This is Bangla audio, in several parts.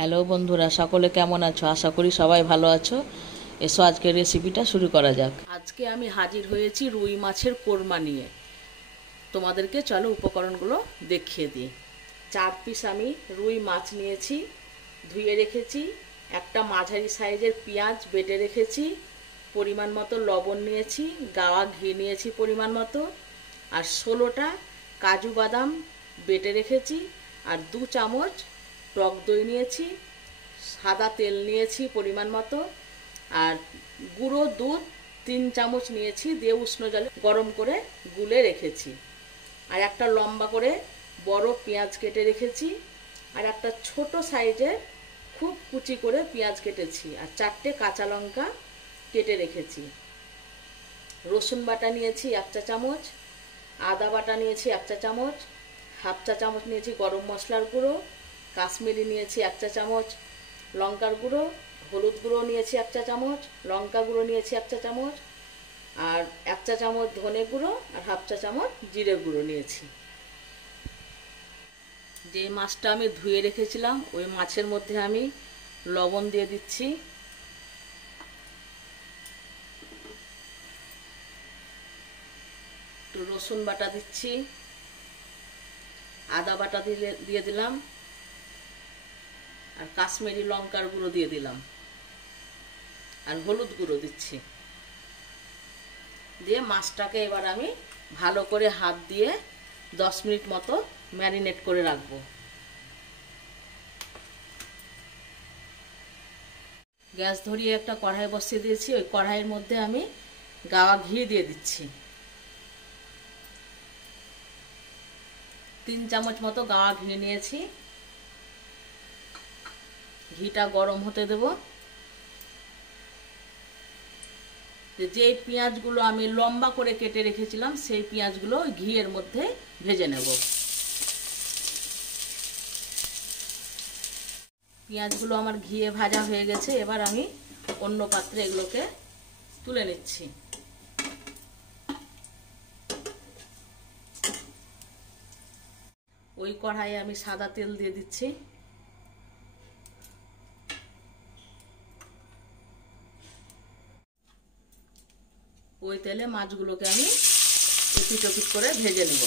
হ্যালো বন্ধুরা, সকলে কেমন আছো? আশা করি সবাই ভালো আছো। এসো আজকের রেসিপিটা শুরু করা যাক। আজকে আমি হাজির হয়েছি রুই মাছের কোরমা নিয়ে। তোমাদেরকে চলো উপকরণগুলো দেখিয়ে দিই। 4 পিস আমি রুই মাছ নিয়েছি, ধুয়ে রেখেছি। একটা মাঝারি সাইজের পেঁয়াজ বেটে রেখেছি, পরিমাণ মতো লবণ নিয়েছি, গাওয়া ঘি নিয়েছি পরিমাণ মতো, আর 16টা কাজু বাদাম বেটে রেখেছি, আর 2 চামচ টক দই নিয়েছি, সাদা তেল নিয়েছি পরিমাণ মতো, আর গুঁড়ো দুধ 3 চামচ নিয়েছি, দিয়ে উষ্ণ জলে গরম করে গুলে রেখেছি। আর একটা লম্বা করে বড় পেঁয়াজ কেটে রেখেছি, আর একটা ছোট সাইজের খুব কুচি করে পেঁয়াজ কেটেছি, আর 4টে কাঁচা লঙ্কা কেটে রেখেছি। রসুন বাটা নিয়েছি 1 চা চামচ, আদা বাটা নিয়েছি 1 চা চামচ, হাফ চা চামচ নিয়েছি গরম মশলার গুঁড়ো, কাশ্মীরি নিয়েছি 1 চা চামচ, লঙ্কার গুঁড়ো, হলুদ গুঁড়ো নিয়েছি 1 চা চামচ, লঙ্কা গুঁড়ো নিয়েছি 1 চা চামচ, আর 1 চা চামচ ধনে গুঁড়ো, আর হাফ চা চামচ জিরে গুঁড়ো নিয়েছি। যে মাছটা আমি ধুয়ে রেখেছিলাম ওই মাছের মধ্যে আমি লবণ দিয়ে দিচ্ছি, একটু রসুন বাটা দিচ্ছি, আদা বাটা দিয়ে দিলাম, আর কাশ্মীরি লঙ্কার গুঁড়ো দিয়ে দিলাম, আর হলুদ গুঁড়ো দিচ্ছি। দিয়ে মাছটাকে এবার আমি ভালো করে হাত দিয়ে 10 মিনিট মতো ম্যারিনেট করে রাখবো। গ্যাস ধরিয়ে একটা কড়াই বসিয়ে দিয়েছি, ওই কড়াইয়ের মধ্যে আমি গাওয়া ঘি দিয়ে দিচ্ছি। 3 চামচ মতো গাওয়া ঘি নিয়েছি। ঘিটা গরম হতে দেব। যে পেঁয়াজগুলো আমি লম্বা করে কেটে রেখেছিলাম সেই পেঁয়াজগুলো ঘিয়ের মধ্যে ভেজে নেব। পেঁয়াজগুলো আমার ঘিয়ে ভাজা হয়ে গেছে, এবার আমি অন্য পাত্রে এগুলোকে তুলে নিচ্ছি। ওই কড়াইয়ে আমি সাদা তেল দিয়ে দিচ্ছি। ওই তেলে মাছগুলোকে আমি এপিট ওপিট করে ভেজে নেব।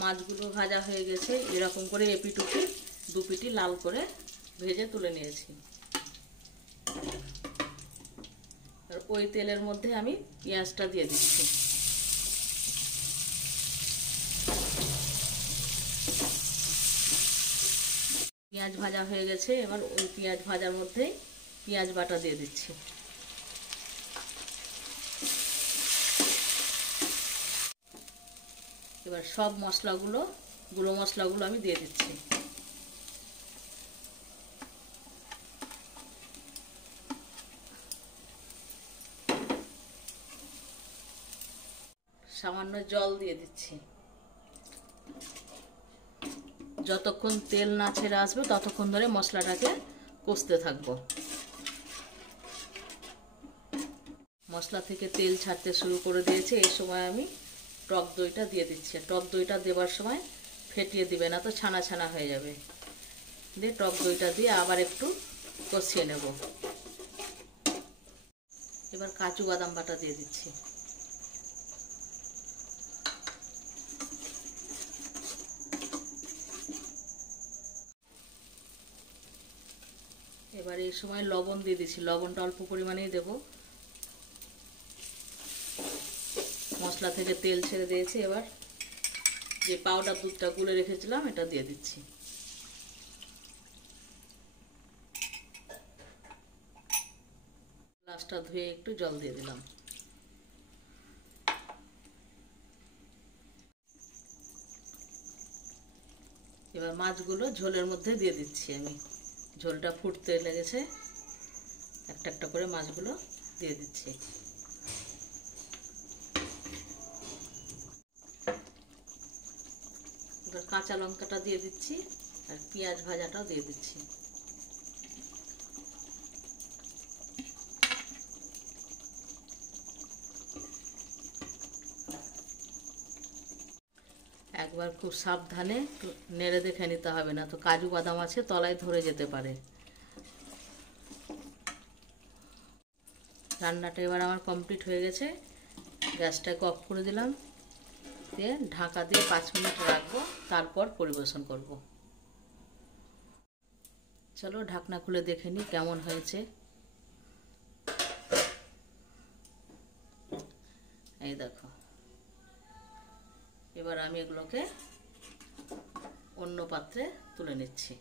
মাছগুলো ভাজা হয়ে গেছে, এরকম করে এপিট ওপিট 2 পিটি লাল করে ভেজে তুলে নিয়েছি। আর ওই তেলের মধ্যে আমি পেঁয়াজটা দিয়ে দিচ্ছি। পেঁয়াজ ভাজা হয়ে গেছে, এবার ওই পেঁয়াজ ভাজার মধ্যে পেঁয়াজ বাটা দিয়ে দিচ্ছি। এবার সব মশলাগুলো, গুঁড়ো মশলাগুলো আমি দিয়ে দিচ্ছি। সামান্য জল দিয়ে দিচ্ছি। যতক্ষণ তেল না ছেড়ে আসবে ততক্ষণ ধরে মশলাটাকে কষতে থাকবো। মশলা থেকে তেল ছাড়তে শুরু করে দিয়েছে, এই সময় আমি টক দইটা দিয়ে দিচ্ছি। টক দইটা দেওয়ার সময় ফেটিয়ে দিবে না, তো ছানা ছানা হয়ে যাবে। দিয়ে টক দইটা দিয়ে আবার একটু কষিয়ে নেব। এবার কাজু বাদাম বাটা দিয়ে দিচ্ছি। এবার এই সময় লবণ দিয়ে দিচ্ছি, লবণটা অল্প পরিমাণেই দেব। মশলা থেকে তেল ছেড়ে দিয়েছে, এবার যে পাউডার দুধটা গুলে রেখেছিলাম এটা দিয়ে দিচ্ছি। গ্লাসটা ধুয়ে একটু জল দিয়ে দিলাম। এবার মাছগুলো ঝোলের মধ্যে দিয়ে দিচ্ছি আমি। ঝোলটা ফুটতে লেগেছে, একটা একটা করে মাছগুলো দিয়ে দিচ্ছি। এবার কাঁচা লঙ্কাটা দিয়ে দিচ্ছি, আর পেঁয়াজ ভাজাটাও দিয়ে দিচ্ছি। একবার খুব সাবধানে নেড়ে দেখে নিতে হবে, না তো কাজু বাদাম আছে তলায় ধরে যেতে পারে। রান্নাটা এবার আমার কমপ্লিট হয়ে গেছে, গ্যাসটাকে অফ করে দিলাম, দিয়ে ঢাকা দিয়ে 5 মিনিট রাখবো, তারপর পরিবেশন করব। চলো ঢাকনা খুলে দেখে নিই কেমন হয়েছে। এই দেখো, এবার আমি এগুলোকে অন্য পাত্রে তুলে নিচ্ছি।